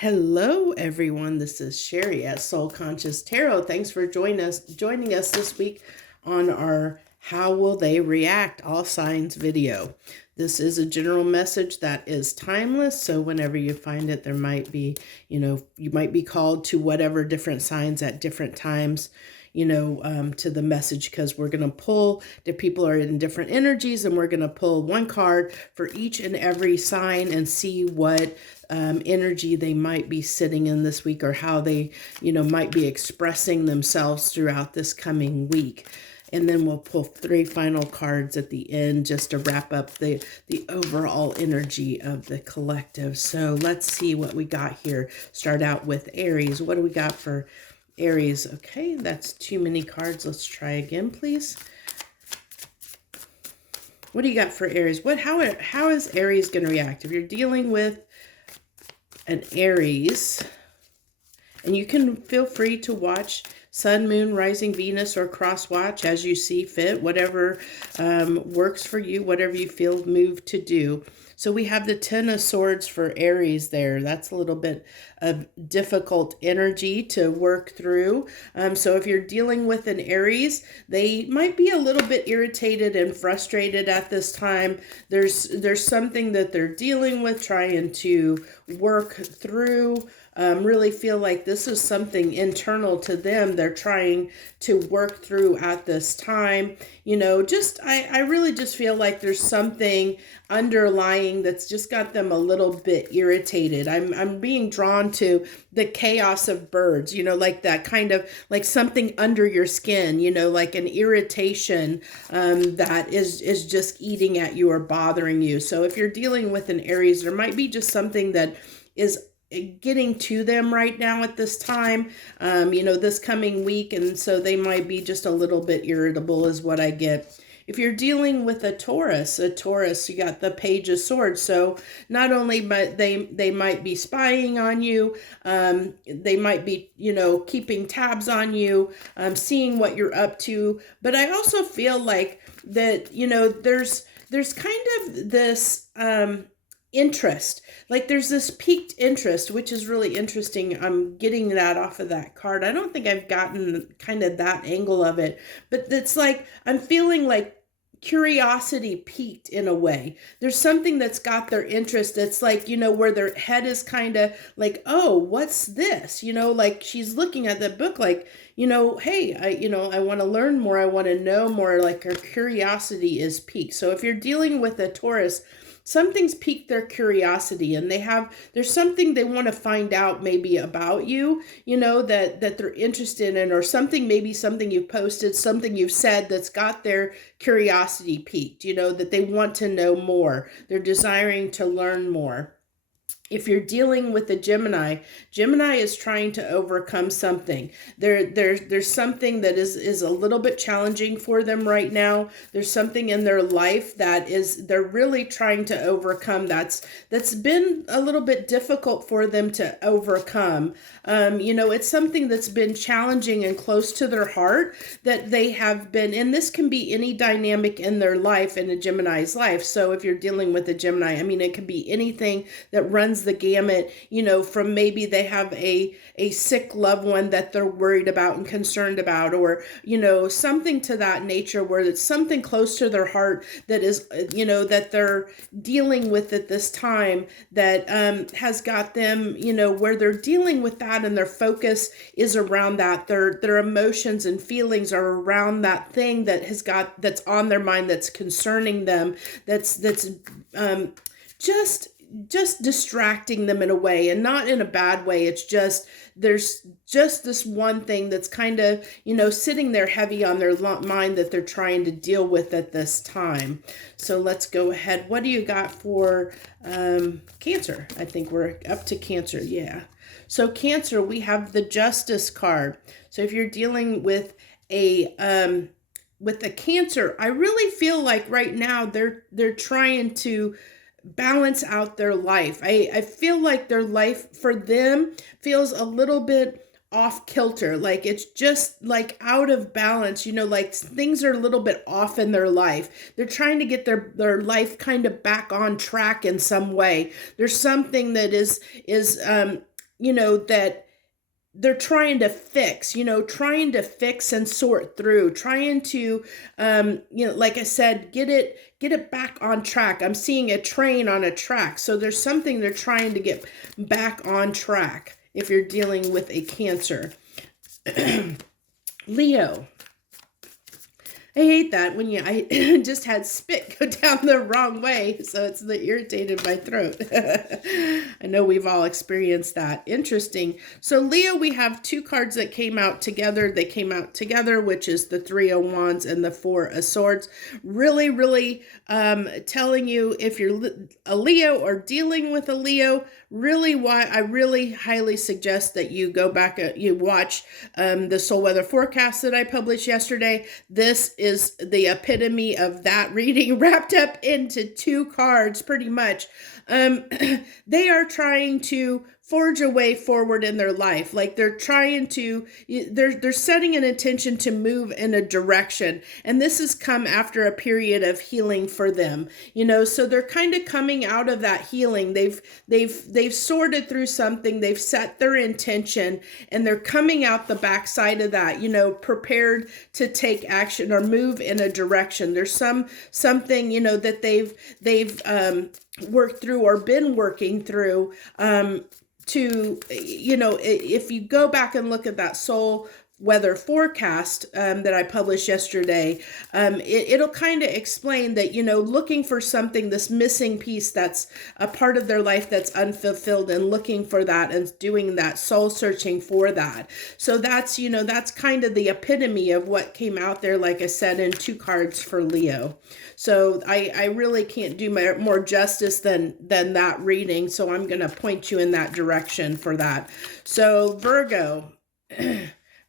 Hello, everyone. This is Sherry at Soul Conscious Tarot. Thanks for joining us this week on our How Will They React All Signs video. This is a general message that is timeless. So whenever you find it, there might be, you might be called to whatever different signs at different times, to the message, because we're going to pull, the people are in different energies, and we're going to pull one card for each and every sign and see what energy they might be sitting in this week, or how they, might be expressing themselves throughout this coming week. And then we'll pull 3 final cards at the end just to wrap up the overall energy of the collective. So let's see what we got here. Start out with Aries. What do we got for Aries? Okay, that's too many cards. Let's try again, please. What do you got for Aries? How is Aries going to react? If you're dealing with an Aries, and you can feel free to watch Sun, Moon, Rising, Venus, or cross watch as you see fit, whatever works for you, whatever you feel moved to do. So we have the Ten of Swords for Aries there. That's a little bit of difficult energy to work through. So if you're dealing with an Aries, they might be a little bit irritated and frustrated at this time. There's something that they're dealing with, trying to work through. Really feel like this is something internal to them they're trying to work through at this time. I really just feel like there's something underlying that's just got them a little bit irritated. I'm being drawn to the chaos of birds, like that kind of like something under your skin, like an irritation that is just eating at you or bothering you. So if you're dealing with an Aries, there might be just something that is getting to them right now at this time, this coming week. And so they might be just a little bit irritable is what I get. If you're dealing with a Taurus, you got the Page of Swords. So not only, but they might be spying on you. They might be, keeping tabs on you, seeing what you're up to. But I also feel like that, there's kind of this, interest, like there's this piqued interest, which is really interesting. I'm getting that off of that card. I don't think I've gotten kind of that angle of it, but it's like I'm feeling like curiosity piqued in a way. There's something that's got their interest. It's like, where their head is kind of like, oh, what's this? Like she's looking at the book like, hey, I want to learn more. I want to know more. Like her curiosity is piqued. So if you're dealing with a Taurus, something's piqued their curiosity, and there's something they want to find out maybe about you, that they're interested in, or maybe something you've posted, something you've said that's got their curiosity piqued, that they want to know more. They're desiring to learn more. If you're dealing with a Gemini is trying to overcome something. There's something that is a little bit challenging for them right now. There's something in their life that they're really trying to overcome. That's been a little bit difficult for them to overcome. It's something that's been challenging and close to their heart that they have been, and this can be any dynamic in their life, in a Gemini's life. So if you're dealing with a Gemini, it can be anything that runs the gamut, from maybe they have a sick loved one that they're worried about and concerned about, or, something to that nature where it's something close to their heart that is, that they're dealing with at this time that has got them, where they're dealing with that, and their focus is around that. Their emotions and feelings are around that thing that's on their mind, that's concerning them, that's just distracting them in a way, and not in a bad way. It's just, there's just this one thing that's kind of, sitting there heavy on their mind that they're trying to deal with at this time. So let's go ahead. What do you got for Cancer? I think we're up to Cancer. Yeah. So Cancer, we have the Justice card. So if you're dealing with a Cancer, I really feel like right now they're trying to balance out their life. I feel like their life for them feels a little bit off kilter, like it's just like out of balance, like things are a little bit off in their life. They're trying to get their life kind of back on track in some way. There's something that is that they're trying to fix, and sort through, trying to, like I said, get it back on track. I'm seeing a train on a track. So there's something they're trying to get back on track if you're dealing with a Cancer. Leo. I hate that when I just had spit go down the wrong way, so it's irritated my throat. I know we've all experienced that. Interesting. So Leo, we have two cards that came out together. They came out together, which is the Three of Wands and the Four of Swords. Really, really telling you, if you're a Leo or dealing with a Leo, I really highly suggest that you go back, you watch the soul weather forecast that I published yesterday. This is the epitome of that reading wrapped up into two cards, pretty much. They are trying to forge a way forward in their life. Like they're trying to, they're setting an intention to move in a direction. And this has come after a period of healing for them, so they're kind of coming out of that healing. They've sorted through something. They've set their intention and they're coming out the backside of that, prepared to take action or move in a direction. There's something, that they've worked through or been working through, if you go back and look at that soul weather forecast that I published yesterday, it'll kind of explain that, looking for something, this missing piece that's a part of their life that's unfulfilled, and looking for that and doing that soul searching for that. So that's, that's kind of the epitome of what came out there, like I said, in two cards for Leo. So I really can't do more justice than that reading. So I'm going to point you in that direction for that. So Virgo,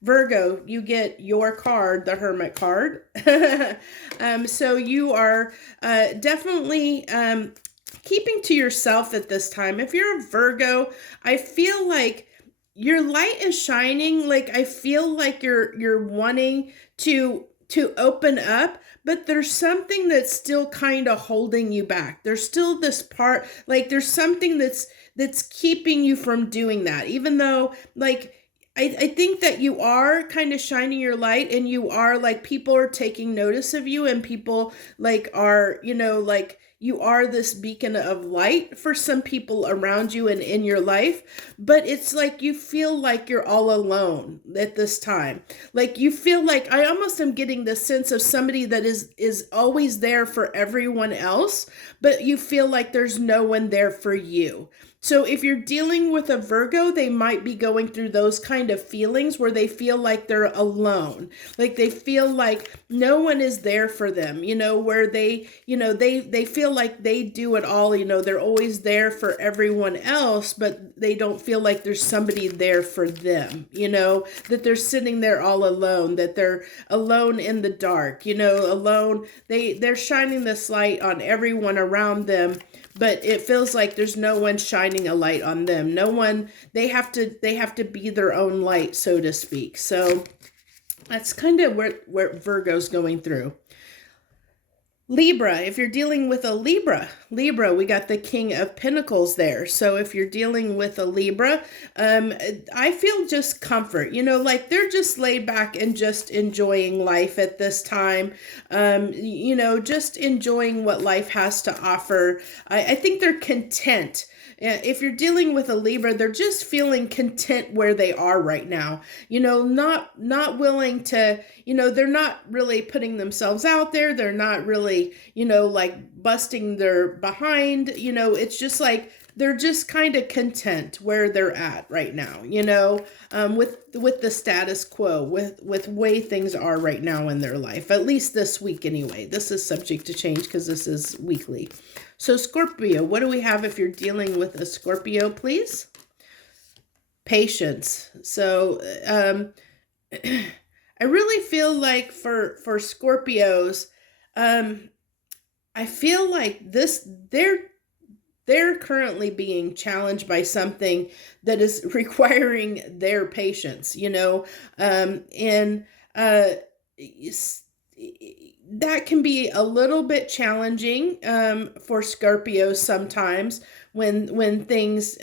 Virgo, you get your card, the Hermit card. So you are definitely keeping to yourself at this time. If you're a Virgo, I feel like your light is shining. Like I feel like you're wanting to open up, but there's something that's still kind of holding you back. There's still this part, like there's something that's keeping you from doing that, even though like I think that you are kind of shining your light, and you are like, people are taking notice of you, and people like are, like you are this beacon of light for some people around you and in your life. But it's like you feel like you're all alone at this time. Like you feel like, I almost am getting the sense of somebody that is always there for everyone else, but you feel like there's no one there for you. So if you're dealing with a Virgo, they might be going through those kind of feelings where they feel like they're alone. Like they feel like no one is there for them, where they, they feel like they do it all, they're always there for everyone else, but they don't feel like there's somebody there for them, that they're sitting there all alone, that they're alone in the dark, alone. They're shining this light on everyone around them, but it feels like there's no one shining a light on them. No one, they have to be their own light, so to speak. So that's kind of where Virgo's going through. Libra, if you're dealing with a Libra, we got the King of Pentacles there. So if you're dealing with a Libra, I feel just comfort, like they're just laid back and just enjoying life at this time, just enjoying what life has to offer. I think they're content. If you're dealing with a Libra, they're just feeling content where they are right now. Not willing to, they're not really putting themselves out there. They're not really, like busting their behind. It's just like they're just kind of content where they're at right now, with the status quo, with way things are right now in their life, at least this week anyway. This is subject to change because this is weekly. So Scorpio, what do we have if you're dealing with a Scorpio, please? Patience. So I really feel like for Scorpios, I feel like they're currently being challenged by something that is requiring their patience, and that can be a little bit challenging for Scorpios sometimes when things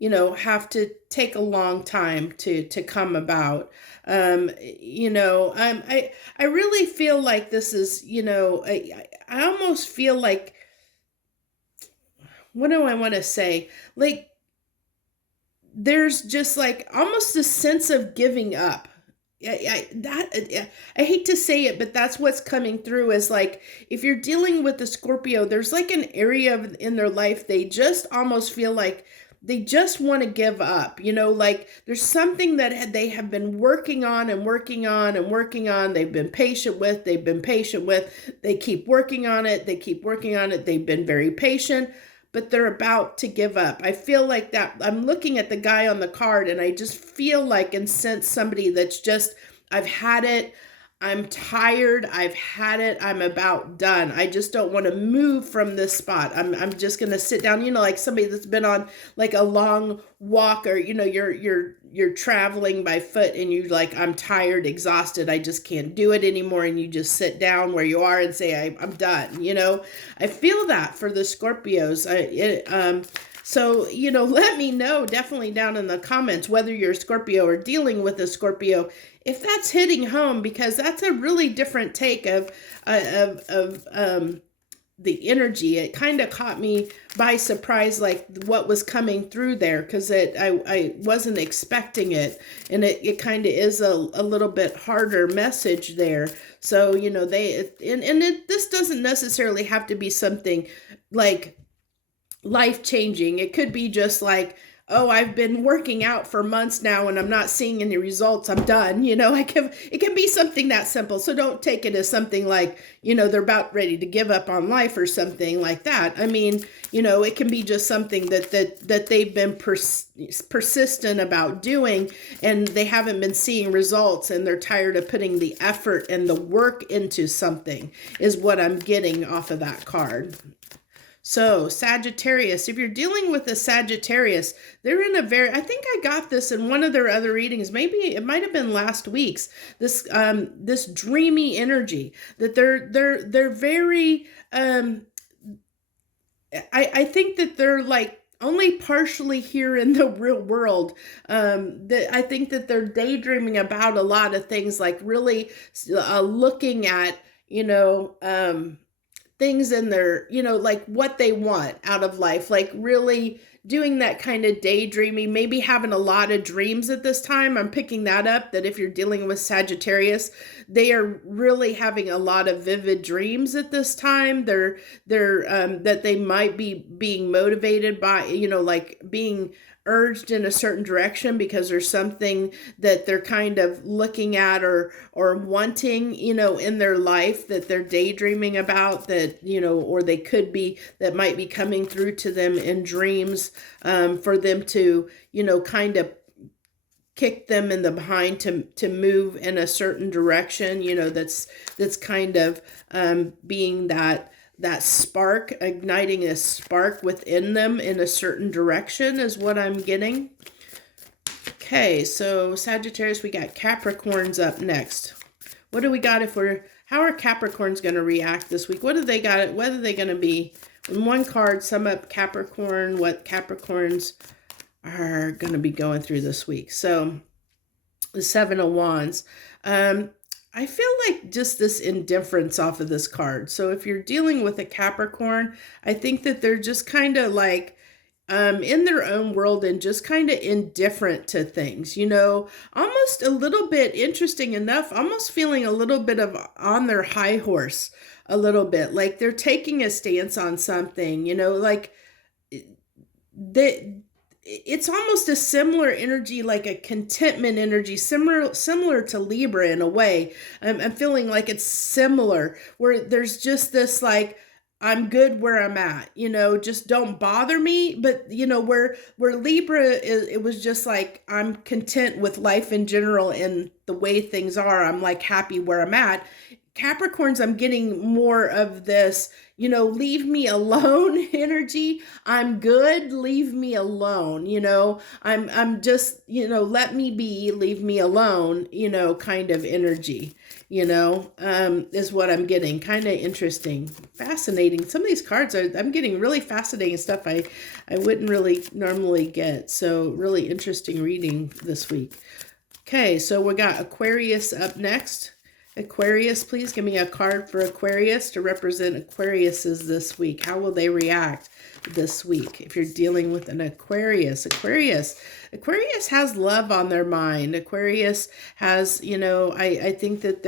have to take a long time to come about. I really feel like this is, I almost feel like, what do I want to say? Like, there's just like almost a sense of giving up. I hate to say it, but that's what's coming through is like, if you're dealing with the Scorpio, there's like an area in their life they just almost feel like they just want to give up. Like there's something that they have been working on and working on and working on. They've been patient with, they keep working on it, they keep working on it. They've been very patient, but they're about to give up. I feel like that. I'm looking at the guy on the card and I just feel like and sense somebody that's just, I've had it. I'm tired. I've had it. I'm about done. I just don't want to move from this spot. I'm just going to sit down, like somebody that's been on like a long walk, or you're traveling by foot and you like, I'm tired, exhausted. I just can't do it anymore. And you just sit down where you are and say, I'm done. I feel that for the Scorpios. So, let me know definitely down in the comments whether you're a Scorpio or dealing with a Scorpio, if that's hitting home, because that's a really different take of the energy. It kind of caught me by surprise, like what was coming through there, because I wasn't expecting it, and it kind of is a little bit harder message there. So, this doesn't necessarily have to be something like life-changing. It could be just like, oh, I've been working out for months now and I'm not seeing any results. I'm done. It can be something that simple. So don't take it as something like, they're about ready to give up on life or something like that. I mean, it can be just something that they've been persistent about doing, and they haven't been seeing results, and they're tired of putting the effort and the work into something, is what I'm getting off of that card. So Sagittarius, if you're dealing with a Sagittarius, they're in I think I got this in one of their other readings. Maybe it might have been last week's, this dreamy energy that they're very, I think that they're like only partially here in the real world. I think that they're daydreaming about a lot of things, like really looking at, things in their, like what they want out of life, like really doing that kind of daydreaming, maybe having a lot of dreams at this time. I'm picking that up, that if you're dealing with Sagittarius, they are really having a lot of vivid dreams at this time. They're that they might be being motivated by, like being urged in a certain direction because there's something that they're kind of looking at or wanting, in their life, that they're daydreaming about, that, or they could be, that might be coming through to them in dreams, for them to, kind of kick them in the behind to move in a certain direction, that's kind of being that spark, igniting a spark within them in a certain direction is what I'm getting. Okay, so Sagittarius, we got Capricorns up next. What do we got how are Capricorns going to react this week? What do they got? What are they going to be? In one card, sum up Capricorn, what Capricorns are going to be going through this week. So the Seven of Wands. I feel like just this indifference off of this card. So if you're dealing with a Capricorn, I think that they're just kind of like in their own world and just kind of indifferent to things, almost a little bit, interesting enough, almost feeling a little bit of on their high horse, a little bit like they're taking a stance on something, like it's almost a similar energy, like a contentment energy, similar to Libra in a way. I'm feeling like it's similar, where there's just this like, I'm good where I'm at, just don't bother me. But where Libra is, it was just like, I'm content with life in general and the way things are. I'm like happy where I'm at. Capricorns, I'm getting more of this, leave me alone energy. I'm good, leave me alone. I'm just, let me be, leave me alone, kind of energy, is what I'm getting. Kind of interesting, fascinating. Some of these cards I'm getting really fascinating stuff I wouldn't really normally get. So really interesting reading this week. Okay, so we got Aquarius up next. Aquarius, please give me a card for Aquarius to represent Aquariuses this week. How will they react this week if you're dealing with an Aquarius? Aquarius has love on their mind. Aquarius has, I think that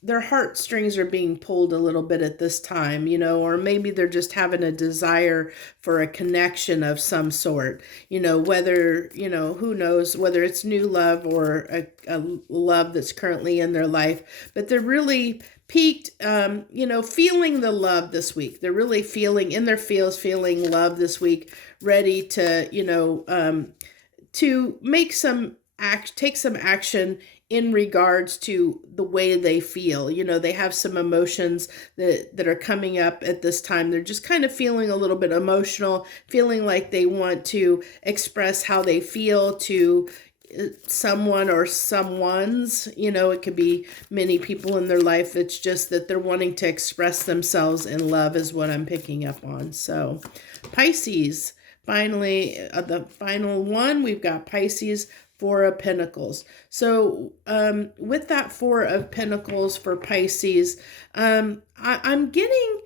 their heartstrings are being pulled a little bit at this time, or maybe they're just having a desire for a connection of some sort, whether, who knows, whether it's new love or a love that's currently in their life, but they're really peaked, feeling the love this week. They're really feeling in their feeling love this week, ready to, to make take some action in regards to the way they feel. They have some emotions that are coming up at this time. They're just kind of feeling a little bit emotional, feeling like they want to express how they feel to someone or someone's, it could be many people in their life. It's just that they're wanting to express themselves in love is what I'm picking up on. So Pisces, finally, the final one, we've got Pisces, Four of Pentacles. So with that Four of Pentacles for Pisces, I'm getting,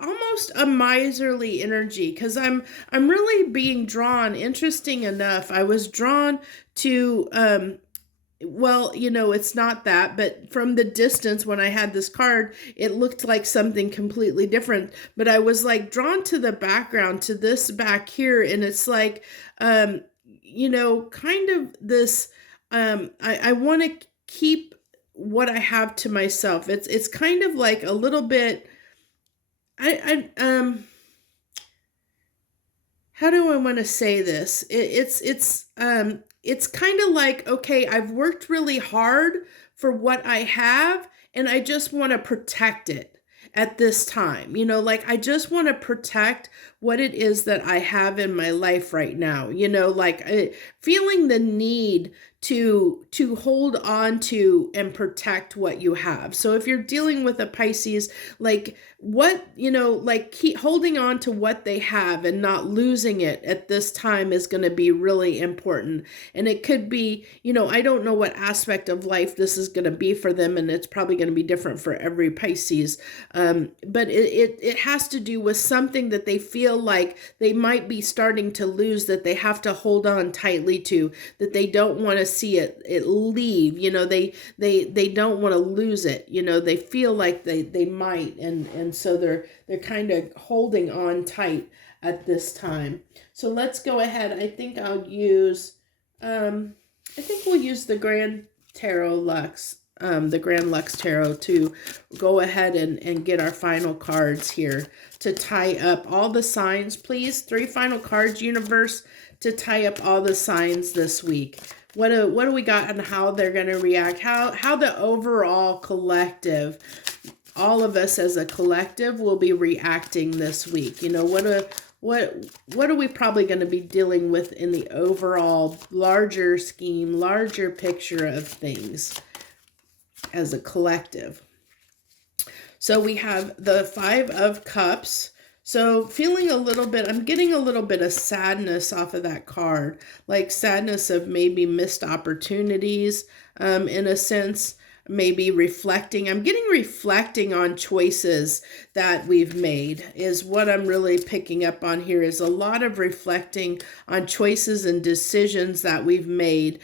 almost a miserly energy, because I'm really being drawn. Interesting enough, I was drawn to it's not that, but from the distance when I had this card, it looked like something completely different. But I was like drawn to the background, to this back here, and it's like kind of this, I want to keep what I have to myself. It's kind of like a little bit, how do I want to say this? It's kind of like, okay, I've worked really hard for what I have, and I just want to protect it at this time. Like I just want to protect what it is that I have in my life right now. Feeling the need to hold on to and protect what you have. So if you're dealing with a Pisces, like what, keep holding on to what they have and not losing it at this time is going to be really important. And it could be, I don't know what aspect of life this is going to be for them, and it's probably going to be different for every Pisces. But it has to do with something that they feel like they might be starting to lose, that they have to hold on tightly to, that they don't want to see it leave. They don't want to lose it. They feel like they might, and so they're kind of holding on tight at this time. So let's go ahead. I think we'll use the Grand Tarot Luxe, the Grand Luxe Tarot, to go ahead and get our final cards here to tie up all the signs. Please, 3 final cards, universe, to tie up all the signs this week. What do we got and how they're going to react? How the overall collective, all of us as a collective, will be reacting this week. What are we probably going to be dealing with in the overall larger scheme, larger picture of things as a collective? So we have the 5 of Cups. So feeling a little bit, I'm getting a little bit of sadness off of that card, like sadness of maybe missed opportunities, in a sense, maybe reflecting. I'm getting reflecting on choices that we've made is what I'm really picking up on here, is a lot of reflecting on choices and decisions that we've made,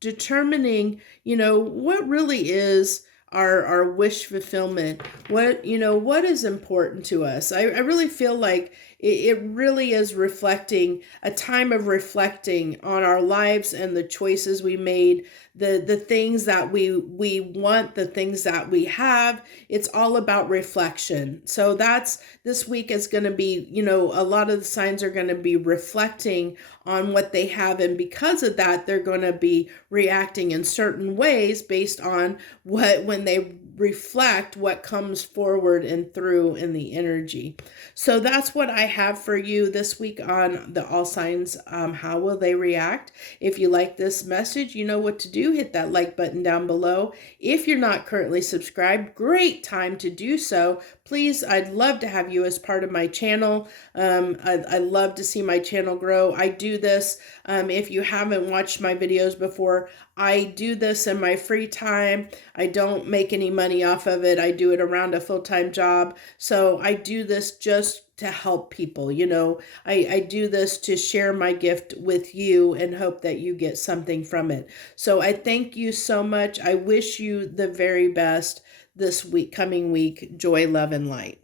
determining, what really is our wish fulfillment, what is important to us. I really feel like it really is reflecting, a time of reflecting on our lives and the choices we made, the things that we want, the things that we have. It's all about reflection. So that's, this week is going to be, you know, a lot of the signs are going to be reflecting on what they have, and because of that, they're going to be reacting in certain ways based on what, when they reflect what comes forward and through in the energy. So that's what I have for you this week on the all signs. How will they react? If you like this message, you know what to do. Hit that like button down below. If you're not currently subscribed, great time to do so. Please, I'd love to have you as part of my channel. I love to see my channel grow. I do this, if you haven't watched my videos before, I do this in my free time. I don't make any money off of it. I do it around a full-time job. So I do this just to help people. You know, I do this to share my gift with you and hope that you get something from it. So I thank you so much. I wish you the very best this week, coming week. Joy, love, and light.